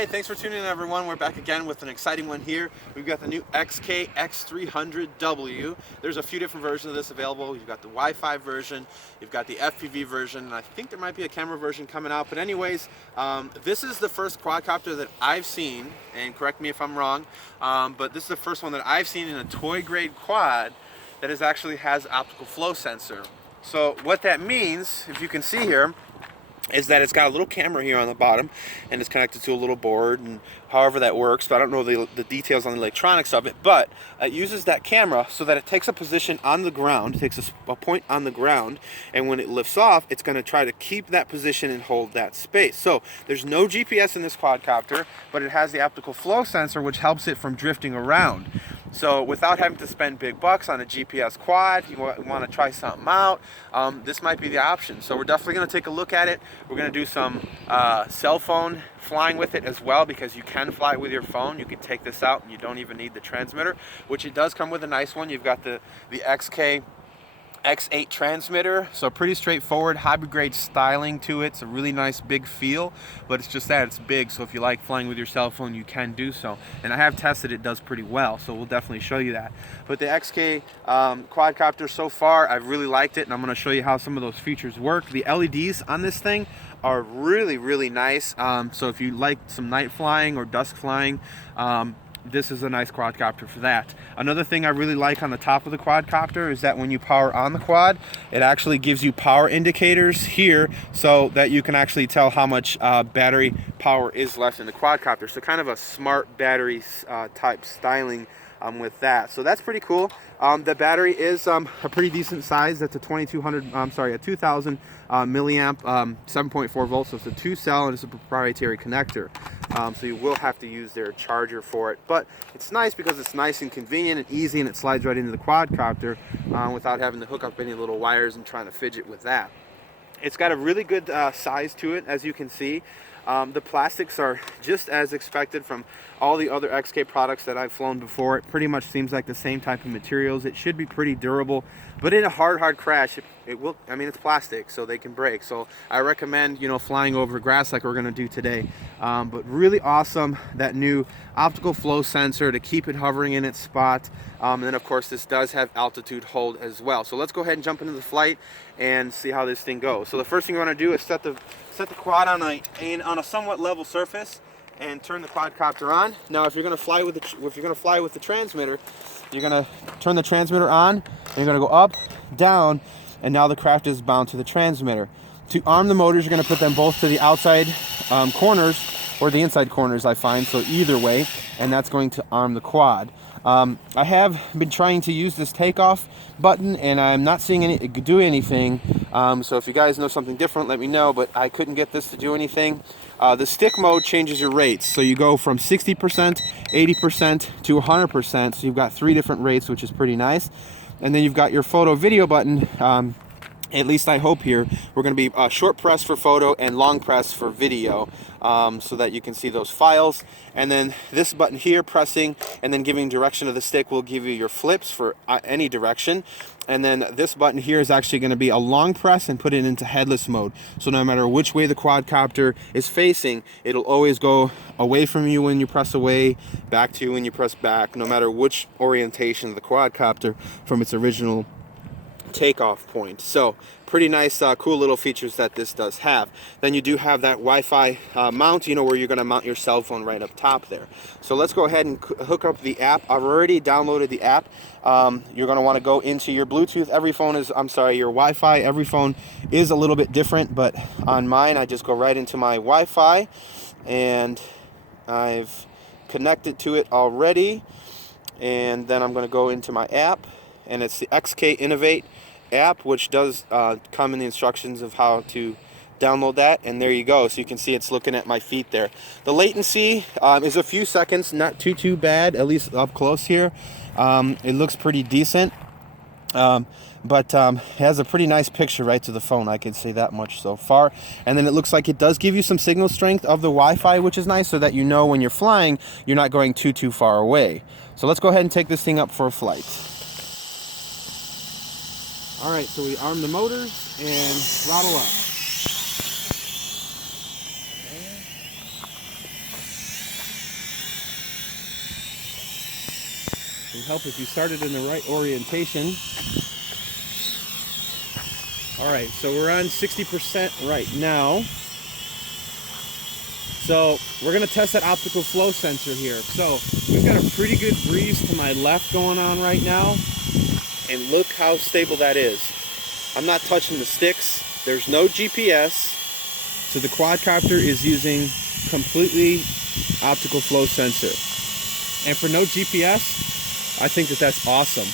Alright, thanks for tuning in, everyone. We're back again with an exciting one here. We've got the new X300W. There's a few different versions of this available. You've got the Wi-Fi version, you've got the FPV version, and I think there might be a camera version coming out. But anyways, this is the first quadcopter that I've seen, and correct me if I'm wrong, but this is the first one that I've seen in a toy grade quad that actually has optical flow sensor. So what that means, if you can see here, is that it's got a little camera here on the bottom and it's connected to a little board, and however that works, but I don't know the details on the electronics of it, but it uses that camera so that it takes a position on the ground, takes a point on the ground, and when it lifts off, it's going to try to keep that position and hold that space. So there's no GPS in this quadcopter, but it has the optical flow sensor, which helps it from drifting around. So without having to spend big bucks on a GPS quad, you want to try something out, this might be the option. So we're definitely going to take a look at it. We're going to do some cell phone flying with it as well, because you can fly it with your phone. You can take this out and you don't even need the transmitter, which it does come with a nice one. You've got the X8 transmitter, so pretty straightforward, hybrid grade styling to it. It's a really nice big feel, but it's just that it's big, so if you like flying with your cell phone, you can do so. And I have tested it, does pretty well, so we'll definitely show you that. But the XK quadcopter so far, I've really liked it, and I'm going to show you how some of those features work. The LEDs on this thing are really nice, so if you like some night flying or dusk flying, this is a nice quadcopter for that. Another thing I really like on the top of the quadcopter is that when you power on the quad, it actually gives you power indicators here so that you can actually tell how much battery power is left in the quadcopter. So kind of a smart battery type styling with that. So that's pretty cool. The battery is a pretty decent size. That's a 2000 milliamp 7.4 volts. So it's a 2-cell and it's a proprietary connector. So you will have to use their charger for it, but it's nice because it's nice and convenient and easy, and it slides right into the quadcopter without having to hook up any little wires and trying to fidget with that. It's got a really good size to it, as you can see. The plastics are just as expected from all the other XK products that I've flown before. It pretty much seems like the same type of materials. It should be pretty durable, but in a hard crash, it will, I mean, it's plastic, so they can break. So I recommend, you know, flying over grass like we're going to do today. But really awesome, that new optical flow sensor to keep it hovering in its spot. And then of course this does have altitude hold as well. So let's go ahead and jump into the flight and see how this thing goes. So the first thing you want to do is set the quad on a somewhat level surface and turn the quadcopter on. Now, if you're going to fly with the transmitter, you're going to turn the transmitter on, and you're going to go up, down, and now the craft is bound to the transmitter. To arm the motors, you're going to put them both to the outside corners or the inside corners, I find, so either way, and that's going to arm the quad. I have been trying to use this takeoff button, and I'm not seeing it do anything. So if you guys know something different, let me know, but I couldn't get this to do anything. The stick mode changes your rates, so you go from 60%, 80% to 100%, so you've got 3 different rates, which is pretty nice. And then you've got your photo video button. At least I hope here, we're going to be short press for photo and long press for video, so that you can see those files. And then this button here, pressing and then giving direction of the stick, will give you your flips for any direction. And then this button here is actually going to be a long press and put it into headless mode. So no matter which way the quadcopter is facing, it'll always go away from you when you press away, back to you when you press back, no matter which orientation of the quadcopter from its original takeoff point. So pretty nice, cool little features that this does have. Then you do have that Wi-Fi mount, you know, where you're going to mount your cell phone right up top there. So let's go ahead and hook up the app. I've already downloaded the app. You're going to want to go into your Bluetooth. Your Wi-Fi. Every phone is a little bit different, but on mine, I just go right into my Wi-Fi, and I've connected to it already. And then I'm going to go into my app, and it's the XK Innovate app, which does come in the instructions of how to download that, and there you go. So you can see it's looking at my feet there. The latency is a few seconds, not too bad, at least up close here. It looks pretty decent, but it has a pretty nice picture right to the phone, I can say that much so far. And then it looks like it does give you some signal strength of the Wi-Fi, which is nice, so that you know when you're flying, you're not going too far away. So let's go ahead and take this thing up for a flight. All right, so we arm the motors and throttle up. It'll help if you started in the right orientation. All right, so we're on 60% right now. So we're gonna test that optical flow sensor here. So we've got a pretty good breeze to my left going on right now. And look how stable that is. I'm not touching the sticks. There's no GPS. So the quadcopter is using completely optical flow sensor. And for no GPS, I think that that's awesome.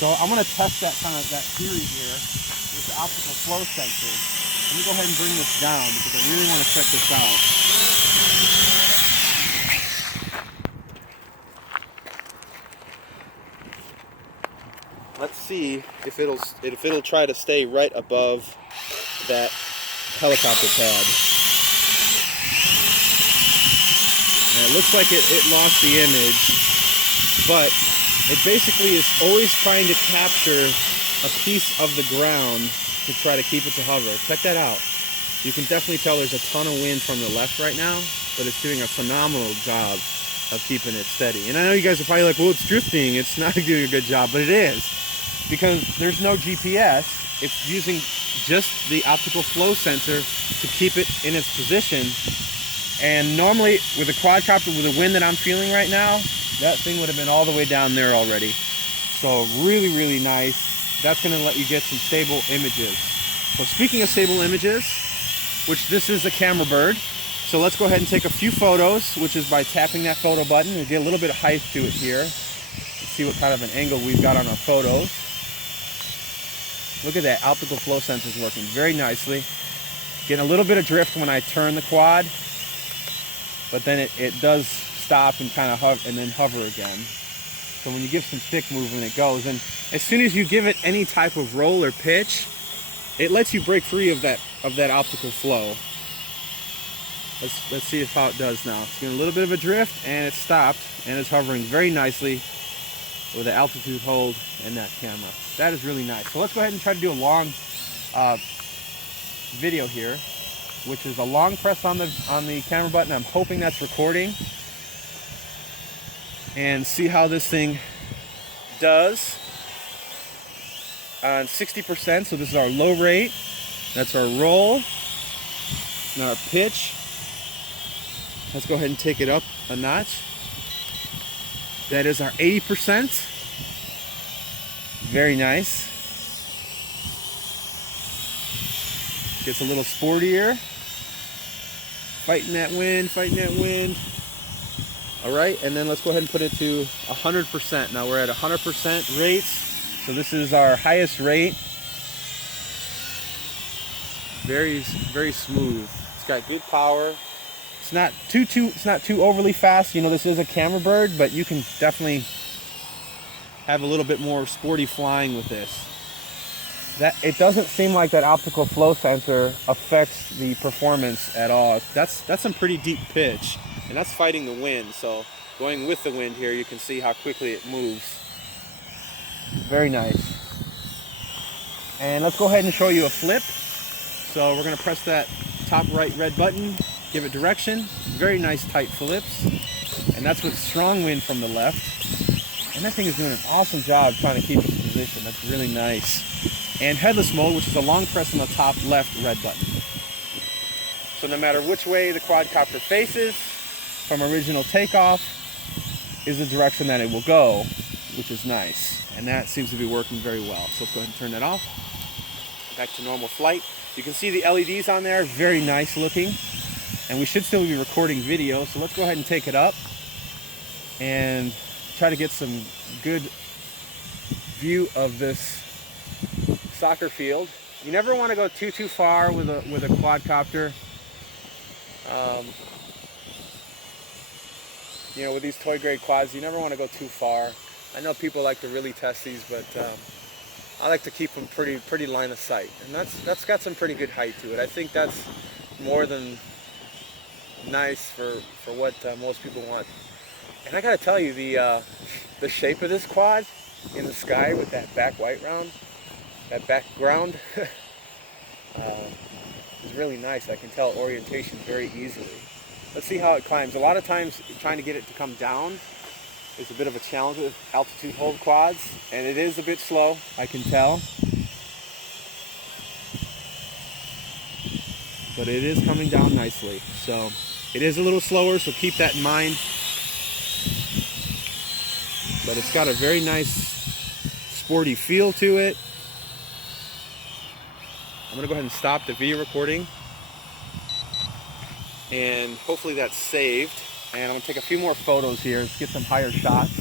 So I'm gonna test that theory here with the optical flow sensor. Let me go ahead and bring this down because I really want to check this out. Let's see if it'll try to stay right above that helicopter pad. And it looks like it lost the image, but it basically is always trying to capture a piece of the ground to try to keep it to hover. Check that out. You can definitely tell there's a ton of wind from the left right now, but it's doing a phenomenal job of keeping it steady. And I know you guys are probably like, well, it's drifting, it's not doing a good job, but it is. Because there's no GPS, it's using just the optical flow sensor to keep it in its position. And normally with a quadcopter with the wind that I'm feeling right now, that thing would have been all the way down there already. So really, really nice. That's gonna let you get some stable images. So speaking of stable images, which this is a camera bird, so let's go ahead and take a few photos, which is by tapping that photo button. We get a little bit of height to it here. Let's see what kind of an angle we've got on our photos. Look at that, optical flow sensor is working very nicely. Getting a little bit of drift when I turn the quad, but then it does stop and kind of hover and then hover again. So when you give some stick movement, it goes. And as soon as you give it any type of roll or pitch, it lets you break free of that optical flow. Let's see how it does now. It's getting a little bit of a drift and it stopped and it's hovering very nicely with the altitude hold and that camera. That is really nice. So let's go ahead and try to do a long video here, which is a long press on the camera button. I'm hoping that's recording. And see how this thing does on 60%. So this is our low rate. That's our roll. Now our pitch. Let's go ahead and take it up a notch. That is our 80%. Very nice. Gets a little sportier. Fighting that wind, fighting that wind. All right, and then let's go ahead and put it to 100%. Now we're at 100% rates. So this is our highest rate. Very, very smooth. It's got good power. It's not too overly fast. You know, this is a camera bird, but you can definitely have a little bit more sporty flying with this. That it doesn't seem like that optical flow sensor affects the performance at all. That's some pretty deep pitch, and that's fighting the wind. So going with the wind here, you can see how quickly it moves. Very nice. And let's go ahead and show you a flip. So we're gonna press that top right red button, give it direction. Very nice tight flips, and that's with strong wind from the left. And that thing is doing an awesome job trying to keep its position. That's really nice. And headless mode, which is a long press on the top left red button. So no matter which way the quadcopter faces, from original takeoff, is the direction that it will go, which is nice. And that seems to be working very well. So let's go ahead and turn that off. Back to normal flight. You can see the LEDs on there, very nice looking. And we should still be recording video, so let's go ahead and take it up and try to get some good view of this soccer field. You never want to go too far with a quadcopter. You know, with these toy grade quads, you never want to go too far. I know people like to really test these, but I like to keep them pretty line of sight, and that's got some pretty good height to it. I think that's more than nice for what most people want. And I gotta tell you, the shape of this quad in the sky with that background is really nice. I can tell orientation very easily. Let's see how it climbs. A lot of times trying to get it to come down is a bit of a challenge with altitude hold quads, and it is a bit slow, I can tell. But it is coming down nicely. So it is a little slower, so keep that in mind. But it's got a very nice sporty feel to it. I'm gonna go ahead and stop the video recording, and hopefully that's saved. And I'm gonna take a few more photos here. Let's get some higher shots.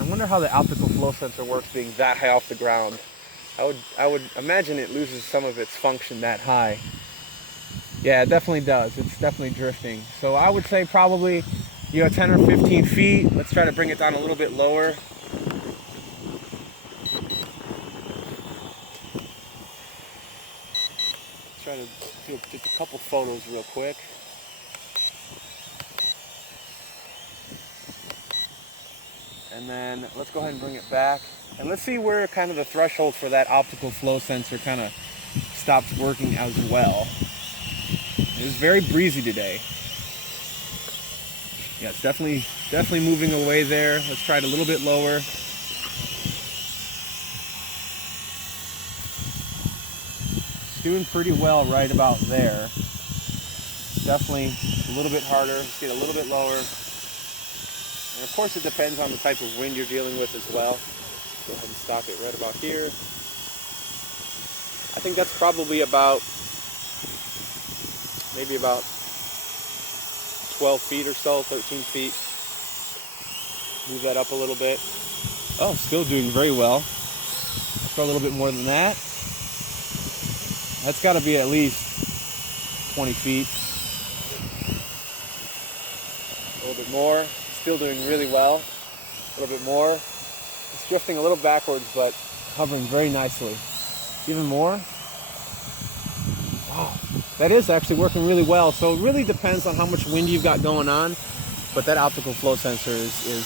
I wonder how the optical flow sensor works being that high off the ground. I would imagine it loses some of its function that high. Yeah, it definitely does. It's definitely drifting. So I would say probably, 10 or 15 feet. Let's try to bring it down a little bit lower. Try to do just a couple photos real quick. And then let's go ahead and bring it back. And let's see where kind of the threshold for that optical flow sensor kind of stops working as well. It was very breezy today. Yeah, it's definitely moving away there. Let's try it a little bit lower. It's doing pretty well right about there. Definitely a little bit harder. Let's get a little bit lower. And of course it depends on the type of wind you're dealing with as well. Go ahead and stop it right about here. I think that's probably about, maybe about 12 feet or so, 13 feet. Move that up a little bit. Oh, still doing very well. Let's go a little bit more than that. That's got to be at least 20 feet. A little bit more. Still doing really well. A little bit more. It's drifting a little backwards, but hovering very nicely. Even more. Wow, that is actually working really well. So it really depends on how much wind you've got going on, but that optical flow sensor is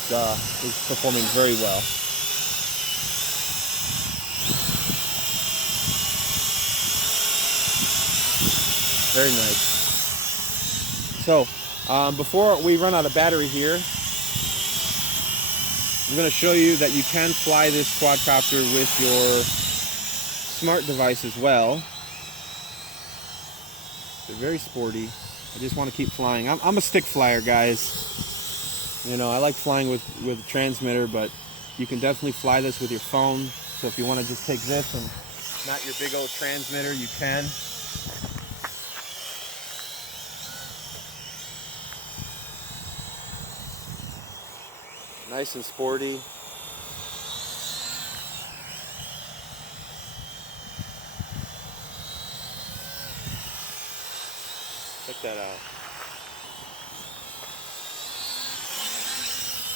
performing very well. Very nice. So before we run out of battery here, I'm going to show you that you can fly this quadcopter with your smart device as well. They're very sporty. I just want to keep flying. I'm a stick flyer, guys. I like flying with a transmitter, but you can definitely fly this with your phone. So if you want to just take this and not your big old transmitter, you can. Nice and sporty. Check that out.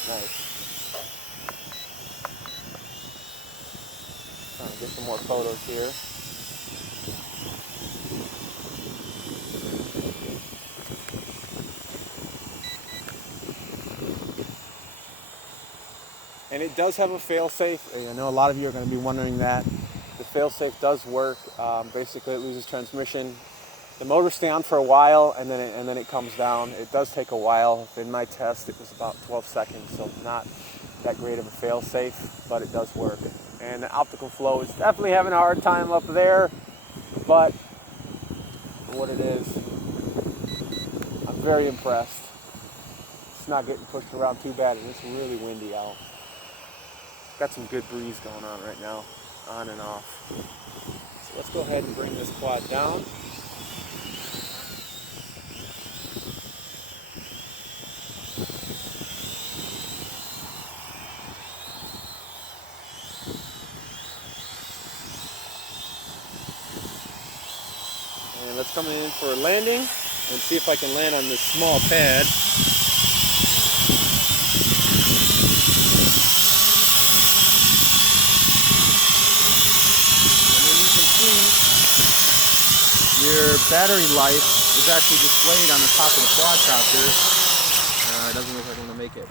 Nice. Trying to get some more photos here. And it does have a fail-safe. I know a lot of you are going to be wondering that. The fail-safe does work. Basically, it loses transmission. The motor stays on for a while, and then it comes down. It does take a while. In my test, it was about 12 seconds, so not that great of a fail-safe, but it does work. And the optical flow is definitely having a hard time up there, but for what it is, I'm very impressed. It's not getting pushed around too bad, and it's really windy out. Got some good breeze going on right now, on and off. So let's go ahead and bring this quad down. And let's come in for a landing and see if I can land on this small pad. Your battery life is actually displayed on the top of the quadcopter. It doesn't look like I'm going to make it.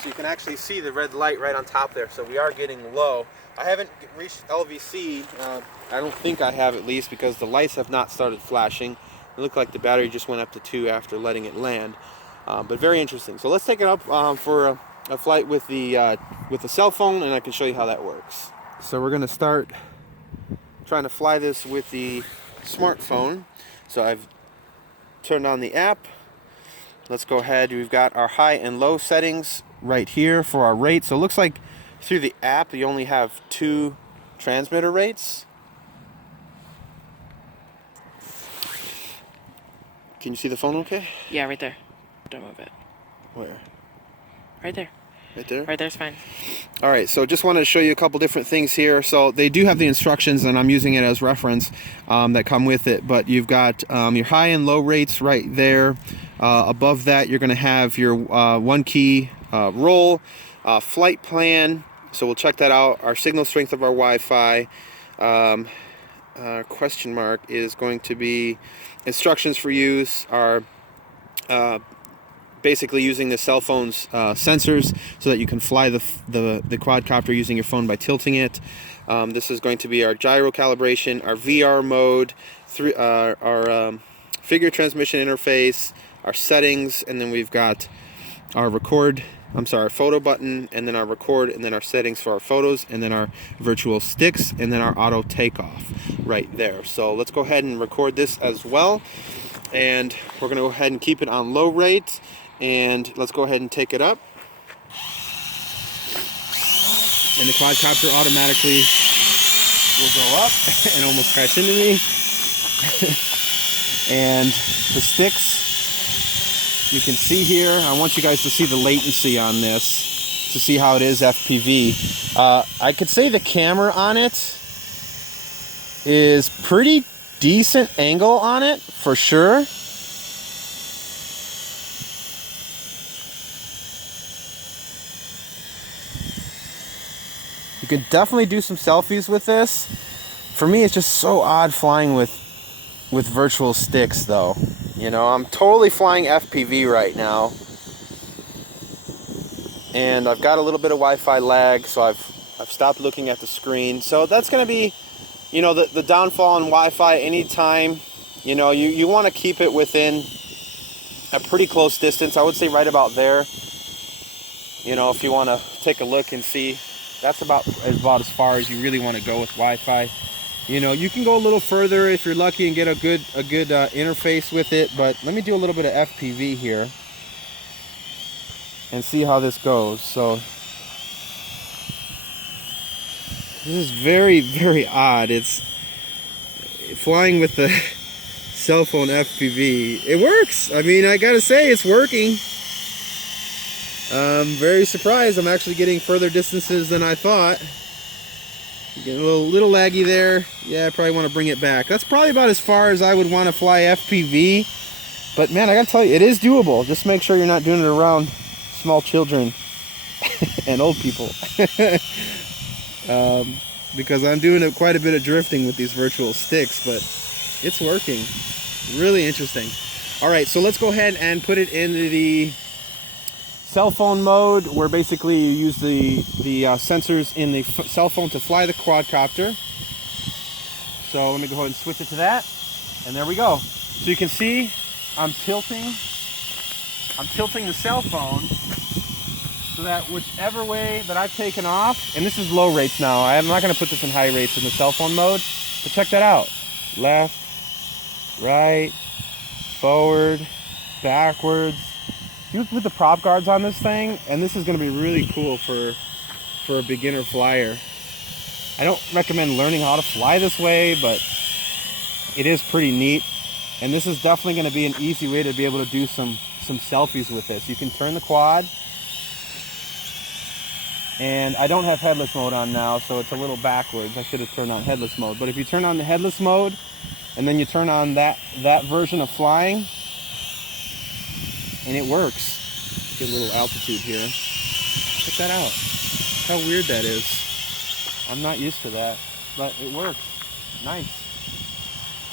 So you can actually see the red light right on top there. So we are getting low. I haven't reached LVC. I don't think I have, at least, because the lights have not started flashing. It looked like the battery just went up to 2 after letting it land. But very interesting. So let's take it up for a flight with the cell phone, and I can show you how that works. So we're going to start trying to fly this with the smartphone. So I've turned on the app. Let's go ahead. We've got our high and low settings right here for our rate. So it looks like through the app you only have 2 transmitter rates. Can you see the phone okay? Yeah, right there. Don't move it. Where? Right there. Right there? Right there's fine. All right, so just wanted to show you a couple different things here. So they do have the instructions, and I'm using it as reference that come with it. But you've got your high and low rates right there. Above that, you're going to have your 1-key roll, flight plan. So we'll check that out. Our signal strength of our Wi-Fi. Question mark is going to be instructions for use. Our basically using the cell phone's sensors so that you can fly the quadcopter using your phone by tilting it. This is going to be our gyro calibration, our VR mode, our figure transmission interface, our settings, and then we've got our photo button, and then our record, and then our settings for our photos, and then our virtual sticks, and then our auto takeoff right there. So let's go ahead and record this as well. And we're going to go ahead and keep it on low rate. And let's go ahead and take it up. And the quadcopter automatically will go up and almost crash into me. And the sticks, you can see here. I want you guys to see the latency on this, to see how it is FPV. I could say the camera on it is pretty decent angle on it, for sure. You can definitely do some selfies with this. For me, it's just so odd flying with virtual sticks, though. You know, I'm totally flying FPV right now, and I've got a little bit of Wi-Fi lag, so I've stopped looking at the screen. So that's going to be, you know, the downfall in Wi-Fi. Anytime, you know, you want to keep it within a pretty close distance. I would say right about there. You know, if you want to take a look and see. That's about as far as you really want to go with Wi-Fi. You know, you can go a little further if you're lucky and get a good interface with it. But let me do a little bit of FPV here and see how this goes. So this is very, very odd. It's flying with the cell phone FPV. It works. I mean, I gotta say, it's working. I'm very surprised. I'm actually getting further distances than I thought. Getting a little laggy there. Yeah, I probably want to bring it back. That's probably about as far as I would want to fly FPV. But man, I gotta tell you, it is doable. Just make sure you're not doing it around small children and old people. Because I'm doing quite a bit of drifting with these virtual sticks, but it's working. Really interesting. All right, so let's go ahead and put it into the cell phone mode, where basically you use the sensors in the cell phone to fly the quadcopter. So let me go ahead and switch it to that, and there we go. So you can see I'm tilting the cell phone so that whichever way that I've taken off, and this is low rates now. I'm not going to put this in high rates in the cell phone mode, but check that out. Left, right, forward, backwards. You put the prop guards on this thing, and this is going to be really cool for a beginner flyer. I don't recommend learning how to fly this way, but it is pretty neat. And this is definitely going to be an easy way to be able to do some selfies with this. You can turn the quad, and I don't have headless mode on now, so it's a little backwards. I should have turned on headless mode. But if you turn on the headless mode, and then you turn on that version of flying, and it works. Get a little altitude here. Check that out. How weird that is. I'm not used to that, but it works. Nice.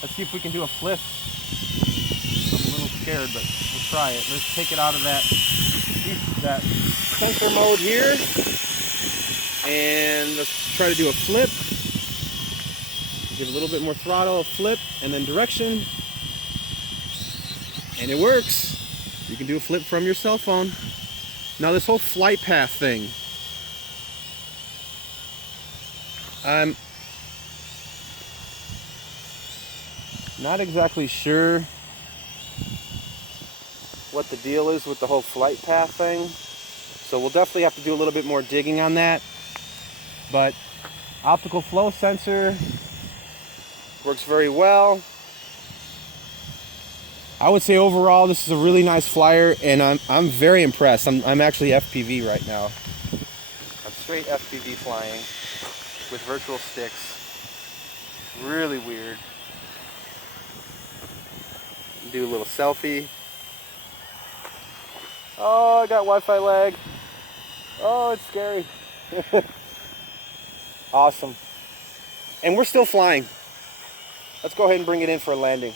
Let's see if we can do a flip. I'm a little scared, but we'll try it. Let's take it out of that sensor mode here, and let's try to do a flip. Give a little bit more throttle, a flip, and then direction, and it works. You can do a flip from your cell phone. Now this whole flight path thing, I'm not exactly sure what the deal is with the whole flight path thing. So we'll definitely have to do a little bit more digging on that. But optical flow sensor works very well. I would say overall this is a really nice flyer, and I'm very impressed. I'm actually FPV right now. I'm straight FPV flying with virtual sticks. Really weird. Do a little selfie. Oh, I got Wi-Fi lag. Oh, it's scary. Awesome. And we're still flying. Let's go ahead and bring it in for a landing.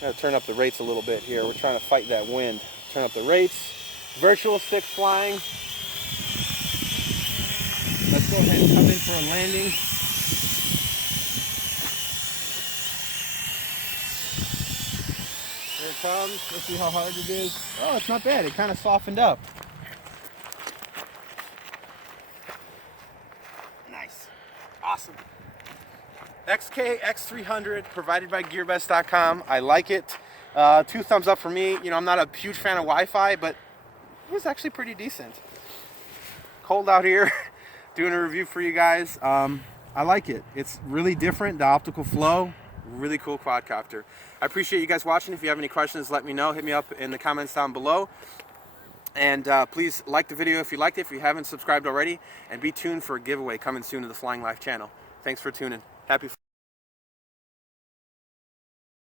Gotta turn up the rates a little bit here. We're trying to fight that wind. Turn up the rates. Virtual stick flying. Let's go ahead and come in for a landing. Here it comes. Let's see how hard it is. Oh, it's not bad. It kind of softened up. Nice. Awesome. X300 provided by Gearbest.com. I like it. 2 thumbs up for me. You know, I'm not a huge fan of Wi-Fi, but it was actually pretty decent. Cold out here, doing a review for you guys. I like it. It's really different. The optical flow, really cool quadcopter. I appreciate you guys watching. If you have any questions, let me know. Hit me up in the comments down below. And please like the video if you liked it, if you haven't subscribed already, and be tuned for a giveaway coming soon to the Flying Life channel. Thanks for tuning. Happy